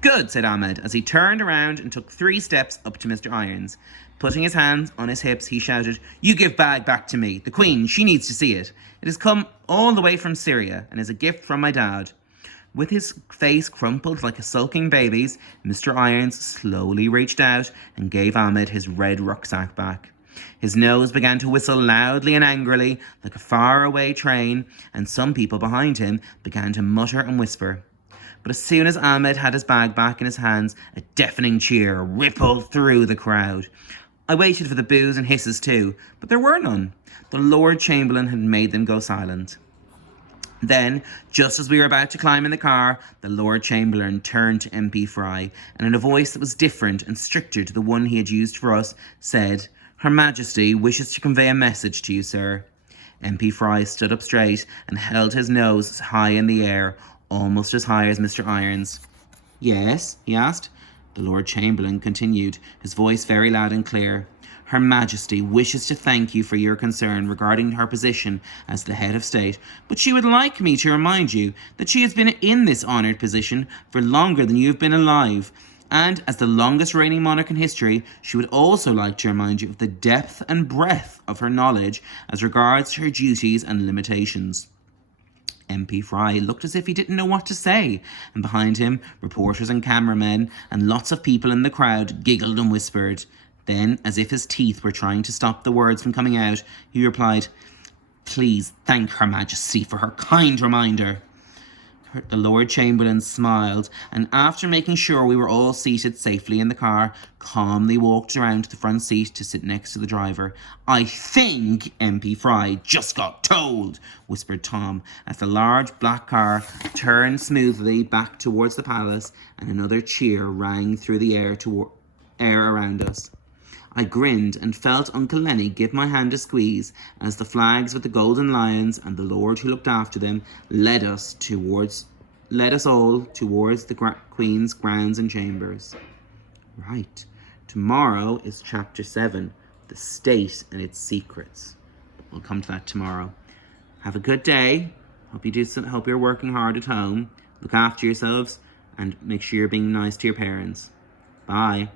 Good, said Ahmed, as he turned around and took 3 steps up to Mr. Irons. Putting his hands on his hips, he shouted, "You give bag back to me. The Queen, she needs to see it. It has come all the way from Syria and is a gift from my dad." With his face crumpled like a sulking baby's, Mr. Irons slowly reached out and gave Ahmed his red rucksack back. His nose began to whistle loudly and angrily like a faraway train, and some people behind him began to mutter and whisper. But as soon as Ahmed had his bag back in his hands, a deafening cheer rippled through the crowd. I waited for the boos and hisses too, but there were none. The Lord Chamberlain had made them go silent. Then, just as we were about to climb in the car, the Lord Chamberlain turned to MP Fry, and in a voice that was different and stricter to the one he had used for us, said, "Her Majesty wishes to convey a message to you, sir." MP Fry stood up straight and held his nose high in the air, almost as high as Mr. Irons. "Yes?" he asked. The Lord Chamberlain continued, his voice very loud and clear. "Her Majesty wishes to thank you for your concern regarding her position as the head of state, but she would like me to remind you that she has been in this honoured position for longer than you have been alive, and as the longest reigning monarch in history, she would also like to remind you of the depth and breadth of her knowledge as regards her duties and limitations." MP Fry looked as if he didn't know what to say, and behind him, reporters and cameramen and lots of people in the crowd giggled and whispered. Then, as if his teeth were trying to stop the words from coming out, he replied, "Please thank Her Majesty for her kind reminder." The Lord Chamberlain smiled, and after making sure we were all seated safely in the car, calmly walked around to the front seat to sit next to the driver. "I think MP Fry just got told," whispered Tom, as the large black car turned smoothly back towards the palace, and another cheer rang through the air around us. I grinned and felt Uncle Lenny give my hand a squeeze as the flags with the golden lions and the Lord who looked after them led us all towards the Queen's grounds and chambers. Right. Tomorrow is chapter 7, the state and its secrets. We'll come to that tomorrow. Have a good day. Hope you're working hard at home. Look after yourselves and make sure you're being nice to your parents. Bye.